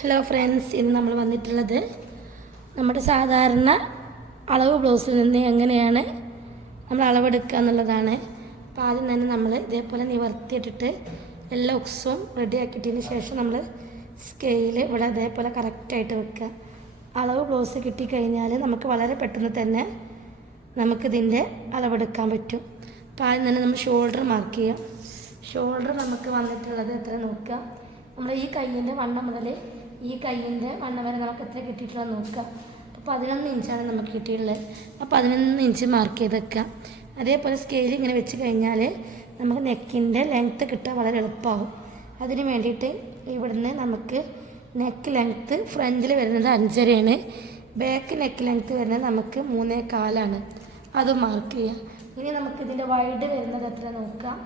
Hello friends ഇന്ന് നമ്മൾ വന്നിട്ടുള്ളത് നമ്മുടെ സാധാരണ അളവ് ബ്ലൗസിൽ നിന്ന് എങ്ങനെയാണ് നമ്മൾ അളവെടുക്കുക എന്നുള്ളതാണ്. അപ്പോൾ ആദ്യം തന്നെ നമ്മൾ ഇതേപോലെ നിവർത്തിയിട്ടിട്ട് എല്ലാ ഉക്സും റെഡി ആക്കിയിട്ടതിന് ശേഷം നമ്മൾ സ്കെയിൽ ഇവിടെ അതേപോലെ കറക്റ്റായിട്ട് വെക്കുക. അളവ് ബ്ലൗസ് കിട്ടിക്കഴിഞ്ഞാൽ നമുക്ക് വളരെ പെട്ടെന്ന് തന്നെ നമുക്കിതിന്റെ അളവെടുക്കാൻ പറ്റും. അപ്പോൾ ആദ്യം തന്നെ നമ്മൾ ഷോൾഡർ മാർക്ക് ചെയ്യാം ഷോൾഡർ നമുക്ക് വന്നിട്ടുള്ളത് എത്ര നോക്കുക. നമ്മൾ ഈ കയ്യിന്റെ വണ്ണം മുതൽ ഈ കയ്യിന്റെ വണ്ണം വരെ നമുക്ക് എത്ര കിട്ടിയിട്ടുള്ള നോക്കുക. അപ്പോൾ പതിനൊന്ന് ഇഞ്ചാണ് നമുക്ക് കിട്ടിയിട്ടുള്ളത്. അപ്പോൾ പതിനൊന്ന് ഇഞ്ച് മാർക്ക് ചെയ്ത് വെക്കുക. അതേപോലെ സ്കെയിൽ ഇങ്ങനെ വെച്ച് കഴിഞ്ഞാൽ നമുക്ക് നെക്കിന്റെ ലെങ്ത്ത് കിട്ടാൻ വളരെ എളുപ്പമാകും അതിന് വേണ്ടിയിട്ട് ഇവിടുന്ന് നമുക്ക് നെക്ക് ലെങ്ത്ത് ഫ്രണ്ടിൽ വരുന്നത് അഞ്ചരയാണ്. ബാക്ക് നെക്ക് ലെങ്ത്ത് വരുന്നത് നമുക്ക് മൂന്നേ കാലാണ്. അത് മാർക്ക് ചെയ്യാം ഇനി നമുക്ക് ഇതിന്റെ വൈഡ് വരുന്നത് എത്ര നോക്കാം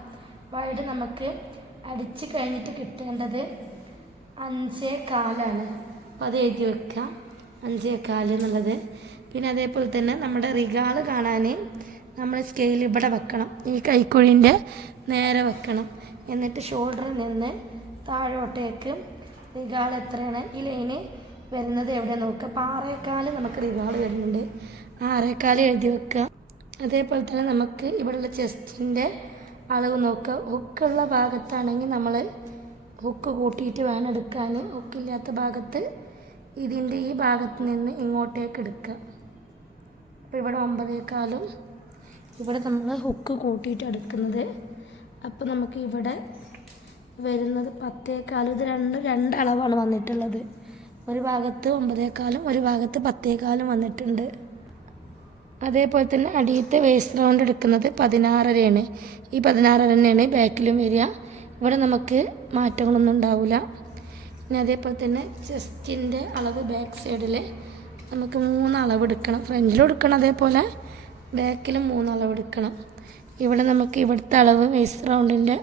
വൈഡ് നമുക്ക് അടിച്ച് കഴിഞ്ഞിട്ട് കിട്ടേണ്ടത് അഞ്ചേ കാലാണ്. അപ്പോൾ അത് എഴുതി വെക്കാം. അഞ്ചേ കാൽ എന്നുള്ളത്. പിന്നെ അതേപോലെ തന്നെ നമ്മുടെ റിഗാൾ കാണാൻ നമ്മൾ സ്കെയിൽ ഇവിടെ വെക്കണം. ഈ കൈക്കുഴിന്റെ നേരെ വെക്കണം. എന്നിട്ട് ഷോൾഡറിൽ നിന്ന് താഴോട്ടേക്ക് റിഗാൾ എത്രയാണ്? ഈ ലൈന് വരുന്നത് എവിടെ നോക്കുക അപ്പോൾ ആറേക്കാൽ നമുക്ക് റിഗാൾ വരുന്നുണ്ട്. ആറേക്കാൽ എഴുതി വെക്കുക അതേപോലെ തന്നെ നമുക്ക് ഇവിടെയുള്ള ചെസ്റ്റിന്റെ അളവ് നോക്കുക ഹുക്കുള്ള ഭാഗത്താണെങ്കിൽ നമ്മൾ ഹുക്ക് കൂട്ടിയിട്ട് വേണം എടുക്കാൻ. ഹുക്കില്ലാത്ത ഭാഗത്ത് ഇതിന്റെ ഈ ഭാഗത്ത് നിന്ന് ഇങ്ങോട്ടേക്ക് എടുക്കുക അപ്പോൾ ഇവിടെ ഒമ്പതേക്കാലും ഇവിടെ നമ്മൾ ഹുക്ക് കൂട്ടിയിട്ട് എടുക്കുന്നത്. അപ്പോൾ നമുക്ക് ഇവിടെ വരുന്നത് പത്തേക്കാലും. ഇത് രണ്ട് രണ്ട് അളവാണ് വന്നിട്ടുള്ളത്. ഒരു ഭാഗത്ത് ഒമ്പതേക്കാലും ഒരു ഭാഗത്ത് പത്തേക്കാലും വന്നിട്ടുണ്ട്. അതേപോലെ തന്നെ അടിയത്തെ വേസ്റ്റ് റൗണ്ട് എടുക്കുന്നത് പതിനാറരയാണ്. ഈ പതിനാറര തന്നെയാണ് ബാക്കിലും വരിക. ഇവിടെ നമുക്ക് മാറ്റങ്ങളൊന്നും ഉണ്ടാവില്ല പിന്നെ അതേപോലെ തന്നെ ചെസ്റ്റിന്റെ അളവ് ബാക്ക് സൈഡിൽ നമുക്ക് മൂന്ന് അളവ് എടുക്കണം. ഫ്രണ്ടിലും എടുക്കണം അതേപോലെ ബാക്കിലും മൂന്ന് അളവ് എടുക്കണം. ഇവിടെ നമുക്ക് ഇവിടുത്തെ അളവ് വേസ്റ്റ് റൗണ്ടിന്റെ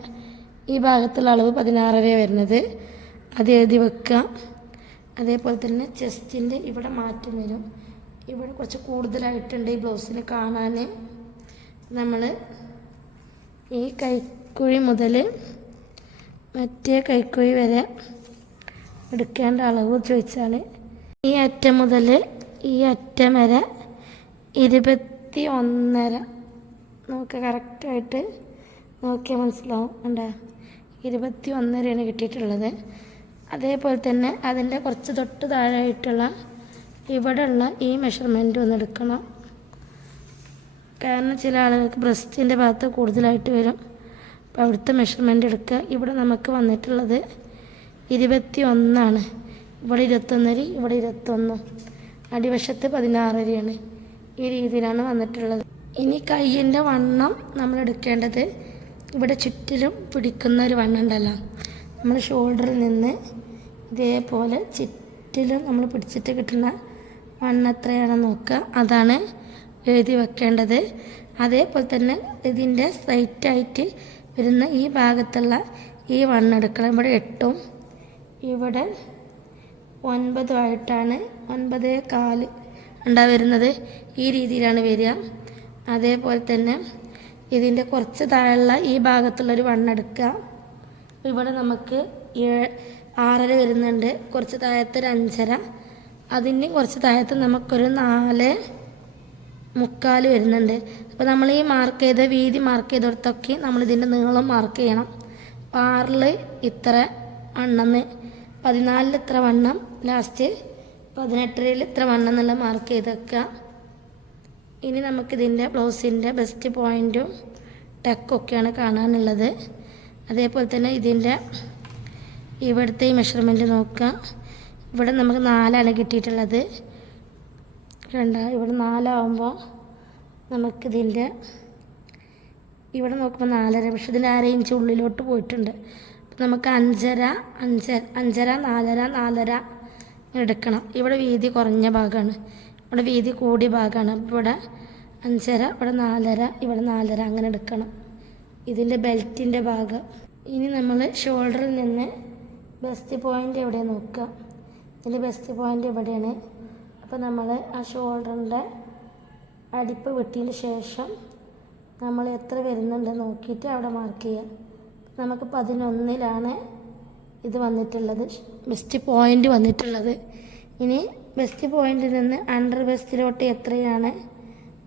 ഈ ഭാഗത്തുള്ള അളവ് പതിനാറര വരുന്നത്. അത് എഴുതി വെക്കുക അതേപോലെ തന്നെ ചെസ്റ്റിന്റെ ഇവിടെ മാറ്റം വരും. ഇവിടെ കുറച്ച് കൂടുതലായിട്ടുണ്ട് ഈ ബ്ലൗസിന് കാണാൻ നമ്മൾ ഈ കൈക്കുഴി മുതൽ മറ്റേ കൈക്കോയി വരെ എടുക്കേണ്ട അളവ് ചോദിച്ചാൽ ഈ അറ്റം മുതൽ ഈ അറ്റം വരെ ഇരുപത്തി ഒന്നര നമുക്ക് കറക്റ്റായിട്ട് നോക്കിയാൽ മനസ്സിലാവും ഉണ്ടോ ഇരുപത്തി ഒന്നരയാണ് കിട്ടിയിട്ടുള്ളത്. അതേപോലെ തന്നെ അതിന്റെ കുറച്ച് തൊട്ട് താഴെയായിട്ടുള്ള ഇവിടെയുള്ള ഈ മെഷർമെന്റ് ഒന്ന് എടുക്കണം. കാരണം ചില ആളുകൾക്ക് ബ്രസ്റ്റിന്റെ ഭാഗത്ത് കൂടുതലായിട്ട് വരും. അവിടുത്തെ മെഷർമെന്റ് എടുക്കുക. ഇവിടെ നമുക്ക് വന്നിട്ടുള്ളത് ഇരുപത്തി ഒന്നാണ് ഇവിടെ ഇരുപത്തൊന്നരി ഇവിടെ ഇരുപത്തൊന്ന്. അടിവശത്ത് പതിനാറരയാണ്. ഈ രീതിയിലാണ് വന്നിട്ടുള്ളത്. ഇനി കയ്യിന്റെ വണ്ണം നമ്മൾ എടുക്കേണ്ടത് ഇവിടെ ചുറ്റിലും പിടിക്കുന്ന ഒരു വണ്ണം ഉണ്ടല്ലോ. നമ്മൾ ഷോൾഡറിൽ നിന്ന് ഇതേപോലെ ചുറ്റിലും നമ്മൾ പിടിച്ചിട്ട് കിട്ടുന്ന വണ്ണം എത്രയാണെന്ന് നോക്കുക. അതാണ് എഴുതി വെക്കേണ്ടത്. അതേപോലെ തന്നെ ഇതിന്റെ സ്ട്രൈറ്റായിട്ട് വരുന്ന ഈ ഭാഗത്തുള്ള ഈ വണ്ണം എടുക്കണം ഇവിടെ എട്ടും ഇവിടെ ഒൻപതുമായിട്ടാണ് ഒൻപതേ കാൽ ഉണ്ടാ വരുന്നത്. ഈ രീതിയിലാണ് വരിക. അതേപോലെ തന്നെ ഇതിന്റെ കുറച്ച് താഴെയുള്ള ഈ ഭാഗത്തുള്ളൊരു വണ്ണെടുക്കുക. ഇവിടെ നമുക്ക് ഏ- ആറര വരുന്നുണ്ട്. കുറച്ച് താഴത്തൊരു അഞ്ചര. അതിന് കുറച്ച് താഴത്ത് നമുക്കൊരു നാല് മുക്കാൽ വരുന്നുണ്ട്. അപ്പോൾ നമ്മൾ ഈ മാർക്ക് ചെയ്ത വീതി മാർക്ക് ചെയ്തെടുത്തൊക്കെ നമ്മൾ ഇതിന്റെ നീളം മാർക്ക് ചെയ്യണം. അപ്പോൾ ആറിൽ ഇത്ര വണ്ണെന്ന് പതിനാലിൽ ഇത്ര വണ്ണം ലാസ്റ്റ് പതിനെട്ടരയിൽ ഇത്ര വണ്ണം എന്നുള്ള മാർക്ക് ചെയ്ത് വെക്കുക ഇനി നമുക്കിതിന്റെ ബ്ലൗസിന്റെ ബെസ്റ്റ് പോയിന്റും ടെക്കൊക്കെയാണ് കാണാനുള്ളത്. അതേപോലെ തന്നെ ഇതിന്റെ ഇവിടുത്തെ ഈ മെഷർമെന്റ് നോക്കുക ഇവിടെ നമുക്ക് നാലാണ് കിട്ടിയിട്ടുള്ളത്. രണ്ടാ ഇവിടെ നാലാവുമ്പോൾ നമുക്കിതിന്റെ ഇവിടെ നോക്കുമ്പോൾ നാലര പക്ഷെ ഇതിന്റെ അര ഇഞ്ച് ഉള്ളിലോട്ട് പോയിട്ടുണ്ട്. നമുക്ക് അഞ്ചര അഞ്ച അഞ്ചര നാലര നാലര എടുക്കണം. ഇവിടെ വീതി കുറഞ്ഞ ഭാഗമാണ്. ഇവിടെ വീതി കൂടിയ ഭാഗമാണ്. ഇവിടെ അഞ്ചര ഇവിടെ നാലര ഇവിടെ നാലര അങ്ങനെ എടുക്കണം. ഇതിന്റെ ബെൽറ്റിന്റെ ഭാഗം. ഇനി നമ്മൾ ഷോൾഡറിൽ നിന്ന് ബെസ്റ്റ് പോയിന്റ് എവിടെ നോക്കുക? ഇതിന്റെ ബെസ്റ്റ് പോയിന്റ് ഇവിടെയാണ് അപ്പോൾ നമ്മൾ ആ ഷോൾഡറിന്റെ അടിപ്പ് വെട്ടിയതിന് ശേഷം നമ്മൾ എത്ര വരുന്നുണ്ട് നോക്കിയിട്ട് അവിടെ മാർക്ക് ചെയ്യുക. നമുക്ക് പതിനൊന്നിലാണ് ഇത് വന്നിട്ടുള്ളത്. ബെസ്റ്റ് പോയിന്റ് വന്നിട്ടുള്ളത്. ഇനി ബെസ്റ്റ് പോയിന്റിൽ നിന്ന് അണ്ടർ ബെസ്റ്റിലോട്ട് എത്രയാണ്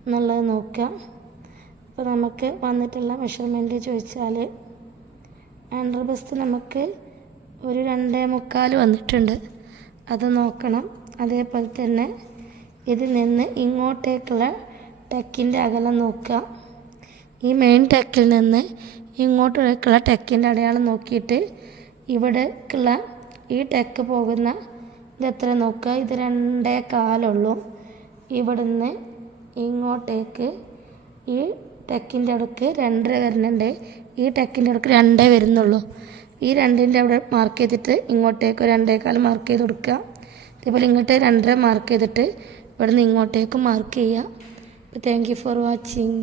എന്നുള്ളത് നോക്കാം. അപ്പോൾ നമുക്ക് വന്നിട്ടുള്ള മെഷർമെന്റ് ചോദിച്ചാൽ അണ്ടർ ബെസ്റ്റ് നമുക്ക് ഒരു രണ്ടേ മുക്കാൽ വന്നിട്ടുണ്ട്. അത് നോക്കണം. അതേപോലെ തന്നെ ഇതിൽ നിന്ന് ഇങ്ങോട്ടേക്കുള്ള ടെക്കിന്റെ അകലം നോക്കുക. ഈ മെയിൻ ടെക്കിൽ നിന്ന് ഇങ്ങോട്ടേക്കുള്ള ടെക്കിന്റെ അടയാളം നോക്കിയിട്ട് ഇവിടേക്കുള്ള ഈ ടെക്ക് പോകുന്ന ഇതെത്ര നോക്കുക? ഇത് രണ്ടേ കാലുള്ളൂ. ഇവിടുന്ന് ഇങ്ങോട്ടേക്ക് ഈ ടെക്കിന്റെ അടുക്ക് രണ്ടര വരുന്നുണ്ട്. ഈ ടെക്കിന്റെ അടുക്ക് രണ്ടേ വരുന്നുള്ളൂ. ഈ രണ്ടിന്റെ അവിടെ മാർക്ക് ചെയ്തിട്ട് ഇങ്ങോട്ടേക്ക് രണ്ടേക്കാൽ മാർക്ക് ചെയ്ത് കൊടുക്കുക. അതേപോലെ ഇങ്ങോട്ട് രണ്ടര മാർക്ക് ചെയ്തിട്ട് ഇവിടുന്ന് ഇങ്ങോട്ടേക്ക് മാർക്ക് ചെയ്യുക. Thank you for watching